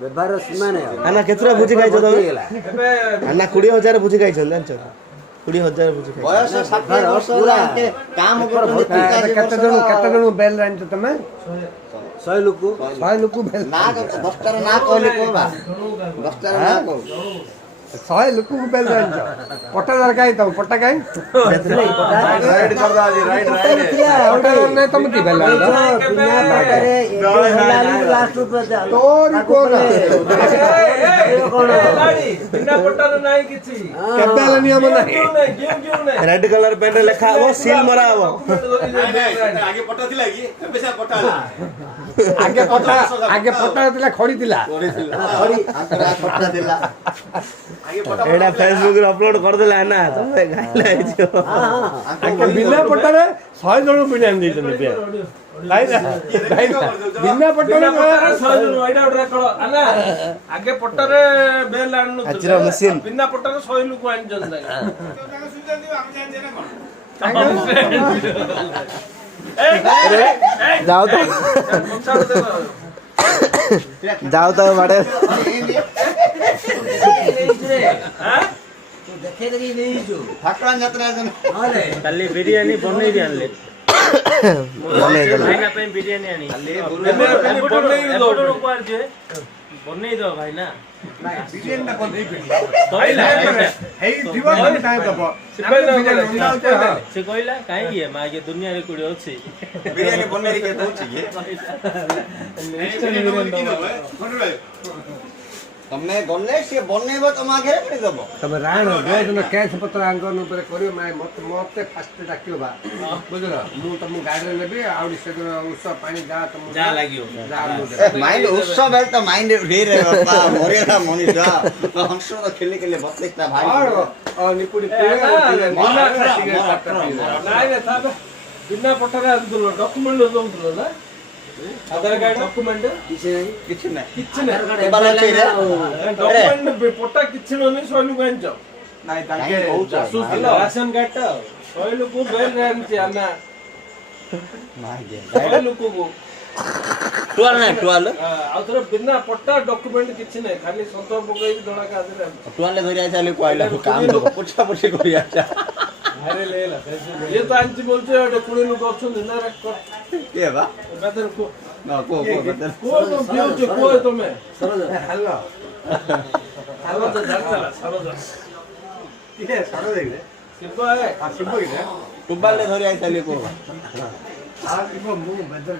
व्यवहार सीमा नहीं आना केतरा भुजी खाइछ तमे आना 20000 भुजी खाइछ जानछ 20000 भुजी खाइछ बयस 60 वर्ष लाके काम करते केते जण बेल रांच तमे 100 लोक बेल ना 10 टा ना कहले को बा 10 टा ना को 100 लोक बेल रांच पट्टा दरकाई त पट्टा काई राइड कर दा जी राइड पट्टा नै तमे की बेल रांच बिना पटरे लास्ट रुपया दे तोरी कोन बिना पट्टार नाही किछि केबेल नियम नाही रेड कलर पेंट लेखा हो सील मरा हो आगे पट्टा थिला कि पैसा पट्टा आगे पट्टा दिला खड़ी दिला खड़ी पट्टा दिला एडा फेसबुक रे अपलोड कर देला ना तमे गाइला आइछो आगे बिना पट्टा रे 100 जण बिना दै छन पे लाइना बिना पट्टा रे 100 जण एडा ऑर्डर करो आना आगे पट्टारे बेल आनु अजरा मशीन बिना पट्टारे 100 लोक आनि जन जाय सुविधा दियो हम जान देना कोन जाओ तो बाड़े देखे देखी नहीं जो ठाकुरान यात्रा जन खाली बिरयानी बनै दियानले बने देला खाइना पे बिरयानी आनी बनै दो ऊपर जे बनै दो भाई ना बिरयानी ना बनै बिडी कहला हे जीवन काहे दबो से कहला काहे ये मागे दुनिया रे कुडी अछि बिरयानी बन्ने के दउछि ये तमे गले से बनेबो तम आगे पड़ी दबो तमे राण जो दिन कैश पत्र आंगन ऊपर करियो माय मते फास्ट डाकियो बा बुझलो मु तम गाडी रे लेबी आउडी से उस पानी जा तम जा लागियो माइंड उत्सव है तो माइंड ढेर है बापा मोरेला मनीषा हंस तो खेले के लिए बतलेता भाई और निपुड़ी पेड़ नाही रे साहब बिना पट्टारे आंदुलो डॉक्यूमेंट दउतलो ना आधार कार्ड डॉक्यूमेंट किछ ना नहीं बाला चेरे डॉक्यूमेंट पट्टा किछि नहीं सोलु गांच नाही ताके बहुत राशन कार्ड टा सोलु को बेल रांची आना नाही दे सोलु को टुआल ना टुआल आउतर बिना पट्टा डॉक्यूमेंट किछि नहीं खाली संतो पकई दड़ा का आदि टुआल ले धरिया चाले कोइला काम दो पुछा पुछी करिया जा अरे लेला ये तो आंची बोलछे एटे कुणी लोक अछन ना रे के बा बेतर को ना को बदल को तो बिउचे को तमे हेलो हेलो तो जाता सरोज ये सारो देख ले शिल्पा है शिल्पा के टुआल ले धरिया चाले को आ इको मु बेदर